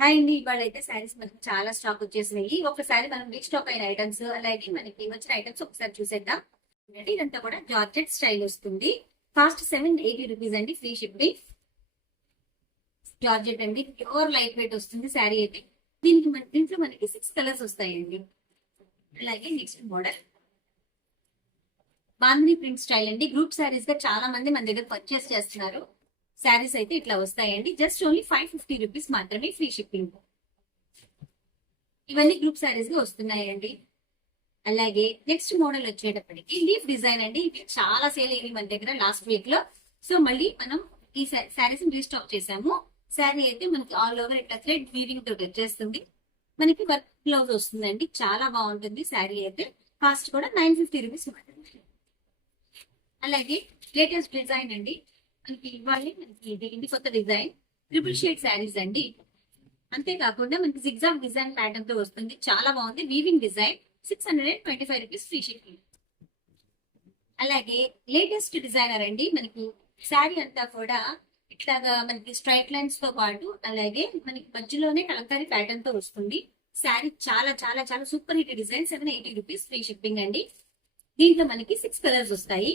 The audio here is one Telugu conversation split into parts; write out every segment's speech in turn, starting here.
హాయ్ అండి, ఇవాళైతే శారీస్ మనకి చాలా స్టాక్ వచ్చేసినాయి. ఒకసారి మనం రీస్టాక్ అయిన ఐటమ్స్ అలాగే మనకి వచ్చిన ఐటమ్స్ ఒకసారి చూసేద్దాం. ఇదంతా కూడా జార్జెట్ స్టైల్ వస్తుంది. కాస్ట్ 780 రూపీస్ అండి, ఫ్రీ షిప్పింగ్. జార్జెట్ అండి, ప్యూర్ లైట్ వెయిట్ వస్తుంది శారీ అయితే. దీంట్లో మనకి 6 కలర్స్ వస్తాయండి. అలాగే next model bandhani print style అండి. గ్రూప్ శారీస్ గా చాలా మంది మన దగ్గర పర్చేస్ చేస్తున్నారు. శారీస్ అయితే ఇట్లా వస్తాయండి. జస్ట్ ఓన్లీ 550 రూపీస్ మాత్రమే, ఫ్రీ షిప్పింగ్. ఇవన్నీ గ్రూప్ శారీస్ గా వస్తున్నాయండి. అలాగే నెక్స్ట్ మోడల్ వచ్చేటప్పటికి లీఫ్ డిజైన్ అండి. ఇది చాలా సేల్ అయింది మన దగ్గర లాస్ట్ వీక్ లో. సో మళ్ళీ మనం ఈ శారీస్ రీస్టాక్ చేసాము. శారీ అయితే మనకి ఆల్ ఓవర్ ఇట్లా థ్రెడ్ వీవింగ్ తోటి వచ్చేస్తుంది. మనకి వర్క్ బ్లౌజ్ వస్తుందండి. చాలా బాగుంటుంది శారీ అయితే. కాస్ట్ కూడా 950 రూపీస్ మాత్రమే. అలాగే లేటెస్ట్ డిజైన్ అండి. మనకి ఇవ్వాలి, మనకి ఇది కొత్త డిజైన్ ట్రిపుల్ షేడ్ శారీస్ అండి. అంతేకాకుండా మనకి జిగ్జాగ్ డిజైన్ ప్యాటర్న్ తో వస్తుంది. చాలా బాగుంది. Weaving design 625 rupees, free shipping. అలాగే లేటెస్ట్ డిజైనర్ అండి. మనకి శారీ అంతా కూడా ఇట్లాగా మనకి స్ట్రైట్ లైన్స్ తో పాటు అలాగే మనకి మధ్యలోనే కలంకారీ ప్యాటర్న్ తో వస్తుంది. శారీ చాలా చాలా చాలా super hit design. 780 rupees, free shipping అండి. దీంట్లో మనకి 6 కలర్స్ వస్తాయి.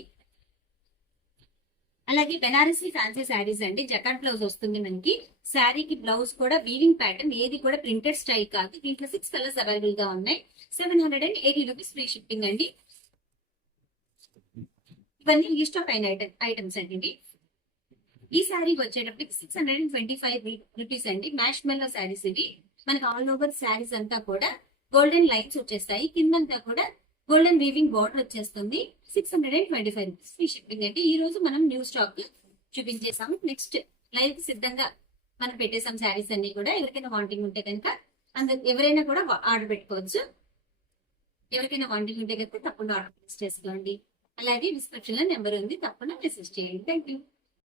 అలాగే బెనారసీ ఫ్యాన్సీ శారీస్ అండి. జకాట్ బ్లౌజ్ వస్తుంది మనకి. శారీకి బ్లౌజ్ కూడా వీవింగ్ ప్యాటర్న్, ఏది కూడా ప్రింటెడ్ స్టైల్ కాదు. దీంట్లో 6 కలర్స్ అవైలబుల్ గా ఉన్నాయి. 780 రూపీస్, ఫ్రీ షిప్పింగ్ అండి. ఇవన్నీ రీస్టాక్ అయిన ఐటమ్స్ అండి. ఈ శారీ వచ్చేటప్పటికి 625 రూపీస్ అండి. మ్యాష్ మెల్లో శారీస్ ఇవి. మనకి ఆల్ ఓవర్ శారీస్ అంతా కూడా గోల్డెన్ లైన్స్ వచ్చేస్తాయి. కిందంతా కూడా గోల్డెన్ వీవింగ్ బార్డర్ వచ్చేస్తుంది. 625 రూపీస్, ఫ్రీ షిప్పింగ్ అండి. ఈ రోజు మనం న్యూ స్టాక్ చూపించేసాము. నెక్స్ట్ లైవ్ కి మనం పెట్టేసాం శారీస్ అన్ని కూడా. ఎవరికైనా వాంటింగ్ ఉంటే కనుక ఎవరైనా కూడా ఆర్డర్ పెట్టుకోవచ్చు. ఎవరికైనా వాంటింగ్ ఉంటే కనుక తప్పకుండా ఆర్డర్ ప్లేస్ చేసుకోండి. అలాగే డిస్క్రిప్షన్ లో నెంబర్ ఉంది, తప్పకుండా మెసేజ్ చేయండి. Thank you.